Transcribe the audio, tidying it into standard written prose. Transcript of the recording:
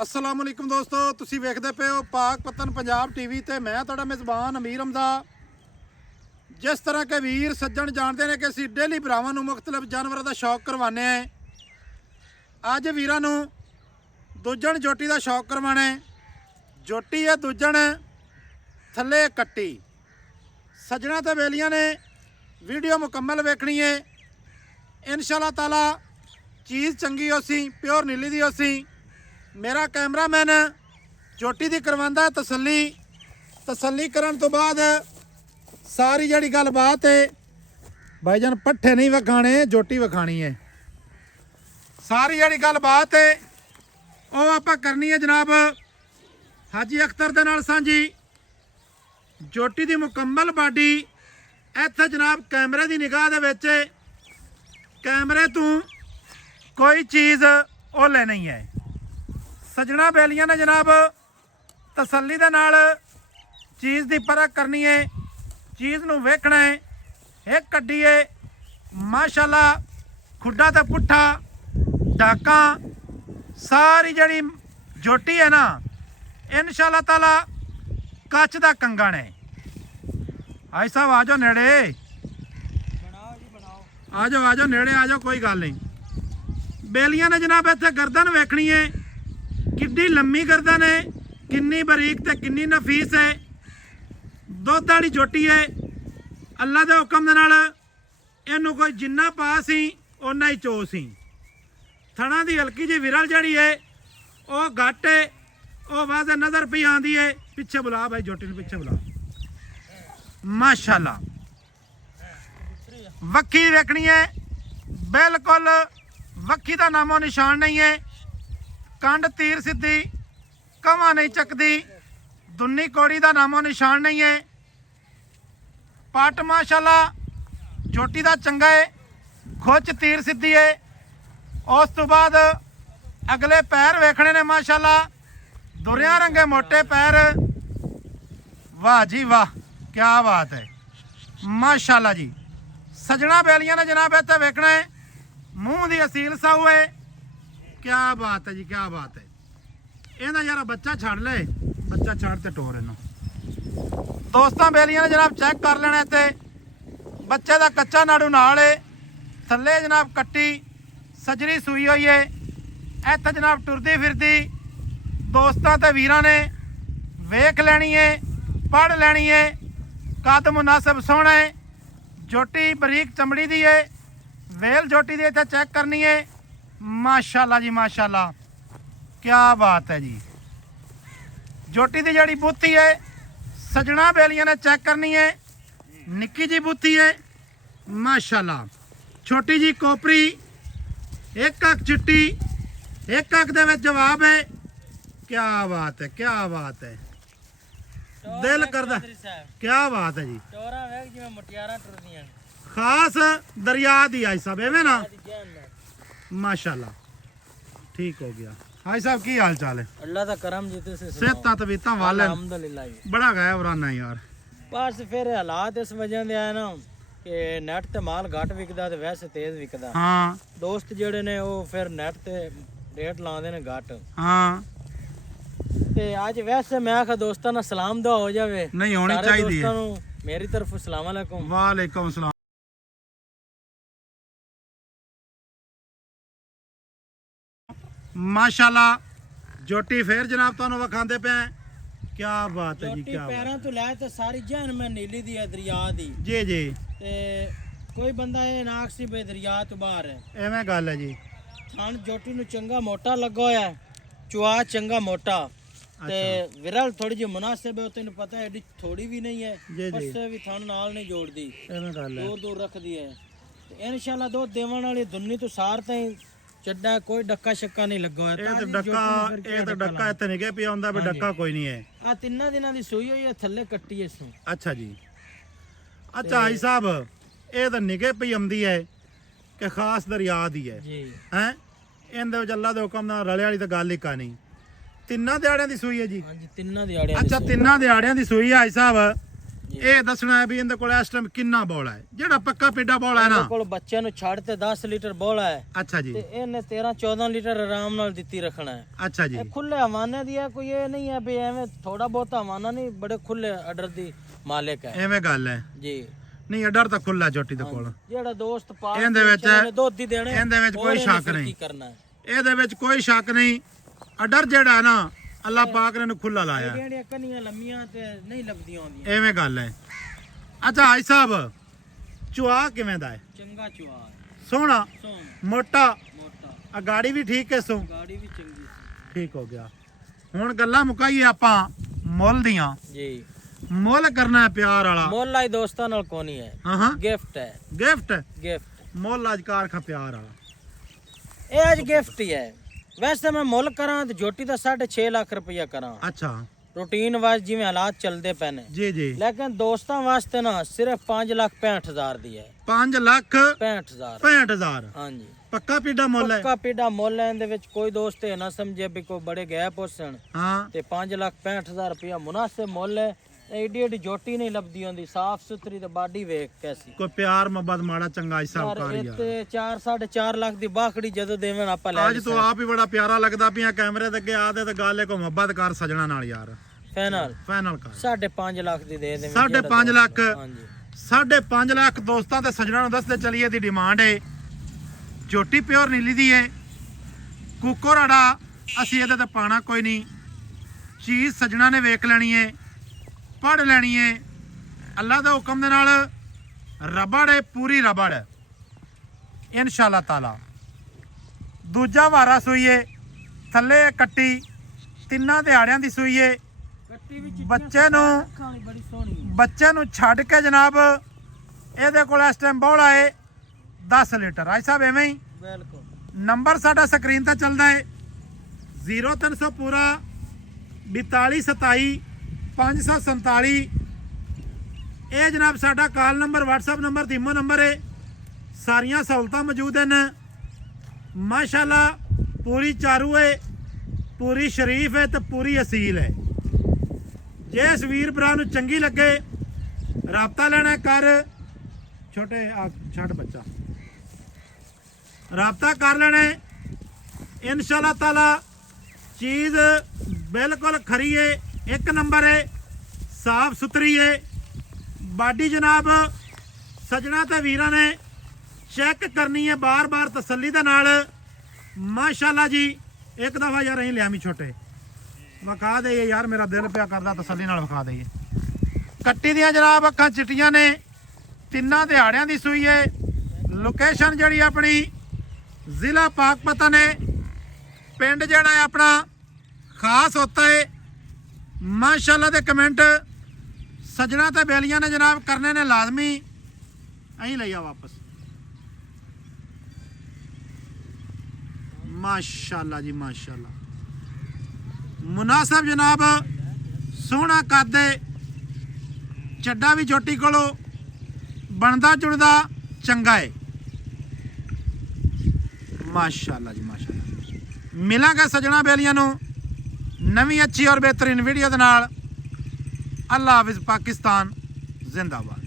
अस्सलाम वालेकुम दोस्तों, तुसी वेखदे पे हो पाक पतन पंजाब टीवी ते मैं तुहाडा मेज़बान अमीर हमदा। जिस तरह के वीर सज्जन जानते हैं कि असीं डेली भरावां नूं मुख्तलिफ जानवरों का शौक करवाने हैं। अज वीरां नूं दूजण जोटी का शौक करवाना है। जोटी है दूजण, थल्ले कट्टी। सज्जणा ते बेलियां ने वीडियो मुकम्मल वेखनी है। इंशाअल्लाह ताला चीज़ चंगी होसी, प्योर नीली दी होसी। मेरा कैमरामैन जोटी दी करवांदा है तसल्ली करन तो बाद सारी जड़ी गलबात है भाईजान पट्ठे नहीं विखाने, जोटी विखानी है। सारी जड़ी गलबात है वो आपां करनी है जनाब हाजी अख्तर दे नाल सांझी। जोटी दी मुकम्मल बाडी इत्थे जनाब कैमरे दी निगाह दे विच, कैमरे तू कोई चीज़ ओले नहीं है। सजना बैलियां ने जनाब तसल्ली दे नाल चीज़ की परख करनी है, चीज़ नूं वेखना है। एक कड्डी है माशाअल्लाह, खुड्डा ते पुट्ठा डाका सारी जड़ी जोटी है ना, इंशाअल्लाह ताला कच दा कंगण है। आई साहब आ जाओ नेड़े, आ जाओ नेड़े आ जाओ, कोई गल नहीं। बेलियां ने जनाब इत्थे गर्दन वेखनी है, किड्डी लम्मी गर्दन है, किन्नी बरीक ते किन्नी नफीस है। दुध वाली जोटी है। अल्लाह के हुक्म दे नाल इहनूं कोई जिन्ना पा सी उन्ना ही चो सी। थणा दी हल्की जी विरल जड़ी है वह घट है, वह वाज़े नज़र पी आती है। पिछे बुला भाई, जोटी नूं पिछे बुला। माशाअल्लाह वक्खी वेखनी है, बिल्कुल वक्खी का नामो निशान नहीं है। कंड तीर सीधी, कवा नहीं चकती, दुन्नी कौड़ी का नामो निशान नहीं है। पट माशाअल्लाह जोटी का चंगा है, खुच तीर सीधी है। उस तो बाद अगले पैर वेखने ने माशाअल्लाह, दुरिया रंगे मोटे पैर। वाह जी वाह, क्या बात है माशाअल्लाह जी। सजना बैलियां ने जनाब इत्थे वेखना है, मूँह की असील साहू है। क्या बात है जी, क्या बात है। इहदा यार बच्चा छड़ ले, बच्चा छड़ ते टोर इनू। दोस्तां बेलियां ने जनाब चेक कर लेना इत्थे, बच्चे का कच्चा नाड़ू नाल है। थल्ले जनाब कट्टी सजरी सूई हुई है। इत्थे जनाब टुरदी फिरदी दोस्तां ते वीरां ने वेख लैनी है, पढ़ लैनी है। कद मुनासिब सोहना है, जोटी बरीक चमड़ी दी है। वेल जोटी दी इत्थे चेक करनी है। माशाअल्लाह जी माशाअल्लाह, क्या बात है जी। जोटी की जड़ी बूथी है सजना बेलियां ने चेक करनी है। निक्की जी बूथी है माशाअल्लाह, छोटी जी कोपरी, एक अख चिट्टी, एक अख दे विच जवाब है। क्या बात है, क्या बात है, दिल करदा। क्या बात है जी, खास दरिया दी आई साहब एवें ना। माशाअल्लाह ठीक हो गया। हाई साहब की हाल चाल है? अल्लाह दा करम जीते से सेहत तबीयतां वाले अल्हम्दुलिल्लाह। बड़ा गाया वराना यार। बस फिर हालात इस वजह दे आए ना कि नेट ते माल घट विकदा ते वैसे तेज विकदा। हाँ दोस्त जेड़े ने वो फिर नेट ते रेट लांदे ने घट। हाँ, ते आज वैसे मैं आखा दोस्तां ना सलाम दुआ हो जावे। नहीं होनी सारे चाहिए। दोस्तां नूं मेरी तरफ अस्सलाम वालेकुम। वालेकुम सलाम। माशाअल्लाह जोटी फिर जनाब तुहानू विखांदे पे। क्या बात है जी, जोटी क्या बात पैरां तो लै ते सारी जहन में नीली दी है, दरिया दी। जी जी, ते कोई बंदा ये ना आखसी बे दरिया तो बाहर है। एवें गल है जी। थान जोटी नूं चंगा मोटा लगा होया है, चुआ चंगा मोटा ते विरल थोड़ी जी मुनासिब है। तेन पता है एडी थोड़ी भी नहीं है, जी। पस्से भी थान नाल नहीं जोड़दी, एवें गल है। दूर दूर रख दी है। इंशाल्लाह दो देवन वाली दुन्नी तो सार ताई चड्डा, कोई डक्का शक्का नहीं लगा होया। ਇਹ ਤਾਂ ਡੱਕਾ ਇੱਥੇ ਨਿਗੇ ਪਿਆ ਹੁੰਦਾ ਵੀ ਡੱਕਾ ਕੋਈ ਨਹੀਂ ਹੈ। आ तिन्ना दिनां दी सूई होई है, थल्ले कट्टी इसू। ਅੱਛਾ ਜੀ, ਅੱਛਾ ਹਾਈ ਸਾਹਿਬ ਇਹ ਤਾਂ ਨਿਗੇ ਪਈ ਆਉਂਦੀ ਹੈ ਕਿ ਖਾਸ ਦਰਿਆ ਦੀ ਹੈ जी ਹੈ। ਇਹਦੇ ਵਿੱਚ ਅੱਲਾ ਦੇ ਹੁਕਮ ਨਾਲ ਰਲੇ ਵਾਲੀ ਤਾਂ ਗੱਲ ਹੀ ਕਾ ਨਹੀਂ। ਤਿੰਨਾਂ ਦਿਹਾੜਿਆਂ ਦੀ ਸੂਈ ਹੈ ਜੀ? हां जी, तिन्ना दिहाड़े। ਅੱਛਾ ਤਿੰਨਾਂ ਦਿਹਾੜਿਆਂ ਦੀ ਸੂਈ ਹੈ ਹਾਈ ਸਾਹਿਬ। ਇਹ ਦੱਸਣਾ ਹੈ ਵੀ ਇਹਦੇ ਕੋਲ ਇਸ ਟਾਈਮ ਕਿੰਨਾ ਬੋਲਾ ਹੈ, ਜਿਹੜਾ ਪੱਕਾ ਪੇਡਾ ਬੋਲਾ ਹੈ ਨਾ। ਇਹਦੇ ਕੋਲ ਬੱਚਿਆਂ ਨੂੰ ਛੱਡ ਤੇ 10 ਲੀਟਰ ਬੋਲਾ ਹੈ ਅੱਛਾ ਜੀ। ਤੇ ਇਹਨੇ 13-14 ਲੀਟਰ ਆਰਾਮ ਨਾਲ ਦਿੱਤੀ ਰੱਖਣਾ ਹੈ। ਅੱਛਾ ਜੀ। ਇਹ ਖੁੱਲੇ ਹਵਾਨੇ ਦੀ ਹੈ, ਕੋਈ ਇਹ ਨਹੀਂ ਹੈ ਵੀ ਐਵੇਂ ਥੋੜਾ ਬਹੁਤਾ ਹਵਾਨਾ ਨਹੀਂ, ਬੜੇ ਖੁੱਲੇ ਆਰਡਰ ਦੀ ਮਾਲਕ ਹੈ। ਐਵੇਂ ਗੱਲ ਹੈ ਜੀ ਨਹੀਂ, ਅਡਰ ਤਾਂ ਖੁੱਲਾ ਝੋਟੀ ਦੇ ਕੋਲ। ਜਿਹੜਾ ਦੋਸਤ ਪਾ ਇਹਦੇ ਵਿੱਚ ਦੁੱਧ ਹੀ ਦੇਣੇ, ਇਹਦੇ ਵਿੱਚ ਕੋਈ ਸ਼ੱਕ ਨਹੀਂ ਕਰਨਾ ਹੈ। ਇਹਦੇ ਵਿੱਚ ਕੋਈ ਸ਼ੱਕ ਨਹੀਂ। ਅਡਰ ਜਿਹੜਾ ਹੈ ਨਾ ਅੱਲਾਹ ਪਾਕ ਨੇ ਇਹਨੂੰ ਖੁੱਲਾ ਲਾਇਆ। ਜਿਹੜੀਆਂ ਕੰਨੀਆਂ ਲੰਮੀਆਂ ਤੇ ਨਹੀਂ ਲੱਭਦੀਆਂ ਆਉਂਦੀਆਂ, ਐਵੇਂ ਗੱਲ ਹੈ। ਅੱਛਾ ਹਾਈ ਸਾਹਿਬ, ਚੁਆ ਕਿਵੇਂ ਦਾ ਹੈ? ਚੰਗਾ ਚੁਆ, ਸੋਹਣਾ, ਸੋਹਣਾ, ਮੋਟਾ, ਮੋਟਾ, ਆ ਗਾੜੀ ਵੀ ਠੀਕ ਹੈ। ਸੋ ਗਾੜੀ ਵੀ ਚੰਗੀ ਸੀ। ਠੀਕ ਹੋ ਗਿਆ। ਹੁਣ ਗੱਲਾਂ ਮੁਕਾਈਏ ਆਪਾਂ ਮੁੱਲ ਦੀਆਂ। ਜੀ ਮੁੱਲ ਕਰਨਾ ਹੈ ਪਿਆਰ ਵਾਲਾ। ਮੁੱਲ ਆਈ ਦੋਸਤਾਂ ਨਾਲ ਕੋਨੀ ਹੈ, ਹਾਂ ਗਿਫਟ ਹੈ। ਗਿਫਟ। ਗਿਫਟ ਮੁੱਲ ਅੱਜ ਕਾਰ ਖਾ ਪਿਆਰ ਵਾਲਾ। ਇਹ ਅੱਜ ਗਿਫਟ ਹੀ ਹੈ। ਵੈਸੇ ਮੈਂ ਮੁੱਲ ਕਰਾਂ ਤੇ ਝੋਟੀ ਦਾ 6.5 ਲੱਖ ਰੁਪਇਆ ਕਰਾਂ, ਅੱਛਾ ਰੂਟੀਨ ਵਾਈਜ਼ ਜਿਵੇਂ ਹਾਲਾਤ ਚੱਲਦੇ ਪਏ ਨੇ। ਜੀ ਜੀ। ਲੇਕਿਨ ਦੋਸਤਾਂ ਵਾਸਤੇ ਨਾ ਸਿਰਫ 5,65,000 ਦੀ ਹੈ। 5,65,000। 65,000 ਹਾਂਜੀ, ਪੱਕਾ ਪੀਡਾ ਮੁੱਲ ਹੈ। ਪੱਕਾ ਪੀੜਾ ਮੁੱਲ ਹੈ। ਇਹਦੇ ਵਿੱਚ ਕੋਈ ਦੋਸਤ ਇਹ ਨਾ ਸਮਝੇ ਵੀ ਕੋਈ ਬੜੇ ਗੈਪ ਹੋਸਣ ਹਾਂ ਤੇ 5,65,000 ਰੁਪਇਆ ਮੁਨਾਸਿਬ ਮੁੱਲ ਹੈ। ਏਡੀ ਏਡੀ ਜੋਟੀ ਨਹੀਂ ਲੱਭਦੀ ਹੁੰਦੀ, ਸਾਫ ਸੁਥਰੀ ਤੇ ਬਾਡੀ ਵੇਖ ਕੈਸੀ। ਕੋਈ ਪਿਆਰ ਮੁਹੱਬਤ ਮਾੜਾ ਚੰਗਾ ਹਿਸਾਬ ਯਾਰ ਕਰ ਇਹ ਯਾਰ। ਤੇ 4-4.5 ਲੱਖ ਦੀ ਬਾਖੜੀ ਜਦੋਂ ਦੇਵਣ ਆਪਾਂ ਲੈ ਅੱਜ ਤੋਂ ਆਪ ਹੀ ਬੜਾ ਪਿਆਰਾ ਲੱਗਦਾ ਪਿਆ ਕੈਮਰੇ ਦੇ ਅੱਗੇ ਆਦੇ ਤੇ ਗੱਲ ਕੋ ਮੁਹੱਬਤ ਕਰ ਸਜਣਾ ਨਾਲ ਯਾਰ। ਫਾਈਨਲ ਫਾਈਨਲ ਕਰ 5.5 ਲੱਖ ਦੀ ਦੇ ਦੇਵੇਂ। 5.5 ਲੱਖ। ਹਾਂਜੀ 5.5 ਲੱਖ ਦੋਸਤਾਂ ਤੇ ਸਜਣਾ ਨੂੰ ਦੱਸਦੇ ਚਲੀਏ ਦੀ ਡਿਮਾਂਡ ਹੈ। ਝੋਟੀ ਪਿਓਰ ਨੀਲੀ ਦੀ ਹੈ। ਕੁੱਕੋਰਾੜਾ ਅਸੀਂ ਇਹਦੇ ਤੇ ਪਾਣਾ ਕੋਈ ਨਹੀਂ। ਚੀਜ਼ ਸਜਣਾ ਨੇ ਵੇਖ ਲੈਣੀ ਹੈ, ਪੜ ਲੈਣੀ ਹੈ। ਅੱਲਾ ਦੇ ਹੁਕਮ ਦੇ ਨਾਲ ਰਬੜ ਹੈ, ਪੂਰੀ ਰਬੜ ਹੈ ਇਨਸ਼ਾਅੱਲਾ ਤਾਲਾ। ਦੂਜਾ ਵਾਰਾ ਸੂਈਏ ਥੱਲੇ ਕੱਟੀ, ਤਿੰਨਾਂ ਦਿਹਾੜਿਆਂ ਦੀ ਸੂਈਏ। ਕੱਟੀ ਵੀ ਬੱਚੇ ਨੂੰ ਬੜੀ ਸੋਹਣੀ ਹੈ। ਬੱਚੇ ਨੂੰ ਛੱਡ ਕੇ ਜਨਾਬ ਇਹਦੇ ਕੋਲ ਇਸ ਟਾਈਮ ਬੋਲਾ ਹੈ 10 ਲੀਟਰ। ਆਈ ਸਾਹਿਬ ਐਵੇਂ ਹੀ ਬਿਲਕੁਲ। ਨੰਬਰ ਸਾਡਾ ਸਕਰੀਨ ਤੇ ਚੱਲਦਾ ਹੈ 0300 ਪੂਰਾ 4227 547। ਇਹ ਜਨਾਬ ਸਾਡਾ call number, WhatsApp number, ਧੀਮੋ number ਹੈ। ਸਾਰੀਆਂ ਸਹੂਲਤਾਂ ਮੌਜੂਦ ਹਨ ਮਾਸ਼ਾਅੱਲਾ। ਪੂਰੀ ਚਾਰੂ ਹੈ, ਪੂਰੀ ਸ਼ਰੀਫ ਹੈ ਤੇ ਪੂਰੀ ਅਸੀਲ ਹੈ। ਜੇ ਇਸ ਵੀਰ ਭਰਾ ਨੂੰ ਚੰਗੀ ਲੱਗੇ ਰਾਬਤਾ ਲੈਣਾ ਕਰ। ਛੋਟੇ ਛੱਡ ਬੱਚਾ, ਰਾਬਤਾ ਕਰ ਲੈਣਾ ਇਨਸ਼ਾਅੱਲਾ ਤਾਲਾ। ਚੀਜ਼ ਬਿਲਕੁਲ ਖਰੀ ਹੈ, ਇੱਕ ਨੰਬਰ ਹੈ, ਸਾਫ ਸੁਥਰੀ ਹੈ। ਬਾਡੀ ਜਨਾਬ ਸਜਣਾ ਤੇ ਵੀਰਾਂ ਨੇ ਚੈੱਕ ਕਰਨੀ ਹੈ ਬਾਰ-ਬਾਰ ਤਸੱਲੀ ਦੇ ਨਾਲ। ਮਾਸ਼ਾਅੱਲਾ ਜੀ। ਇੱਕ ਦਫਾ ਯਾਰ ਅਸੀਂ ਲਿਆਮੀ ਛੋਟੇ ਵਿਖਾ ਦਈਏ ਯਾਰ, ਮੇਰਾ ਦਿਲ ਪਿਆ ਕਰਦਾ ਤਸੱਲੀ ਨਾਲ ਵਿਖਾ ਦਈਏ। ਕੱਟੀ ਦੀਆਂ ਜਨਾਬ ਅੱਖਾਂ ਚਿੱਟੀਆਂ ਨੇ, ਤਿੰਨਾਂ ਦਿਹਾੜਿਆਂ ਦੀ ਸੂਈ ਹੈ। ਲੋਕੇਸ਼ਨ ਜਿਹੜੀ ਆਪਣੀ ਜ਼ਿਲ੍ਹਾ ਪਾਕਪਤਨ ਹੈ। ਪਿੰਡ ਜਿਹੜਾ ਹੈ ਆਪਣਾ ਖਾਸ ਹੋਤਾ ਹੈ। ਮਾਸ਼ਾਅੱਲਾ ਦੇ ਕਮੈਂਟ ਸਜਣਾ ਤੇ ਬੇਲੀਆਂ ਨੇ ਜਨਾਬ ਕਰਨੇ ਨੇ ਲਾਜ਼ਮੀ। ਅਹੀਂ ਲਈਆ ਵਾਪਸ। ਮਾਸ਼ਾਅੱਲਾ ਜੀ ਮਾਸ਼ਾਅੱਲਾ। ਮੁਨਾਸਬ ਜਨਾਬ, ਸੋਹਣਾ ਕਰਦੇ, ਚੱਡਾ ਵੀ ਝੋਟੀ ਕੋਲੋਂ ਬਣਦਾ ਜੁੜਦਾ ਚੰਗਾ ਹੈ। ਮਾਸ਼ਾਅੱਲਾ ਜੀ ਮਾਸ਼ਾਅੱਲਾ। ਮਿਲਾਂਗੇ ਸਜਣਾ ਬੇਲੀਆਂ ਨੂੰ ਨਵੀਂ ਅੱਛੀ ਔਰ ਬਿਹਤਰੀਨ ਵੀਡੀਓ ਦੇ ਨਾਲ। ਅੱਲਾ ਹਾਫਿਜ਼। ਪਾਕਿਸਤਾਨ ਜ਼ਿੰਦਾਬਾਦ।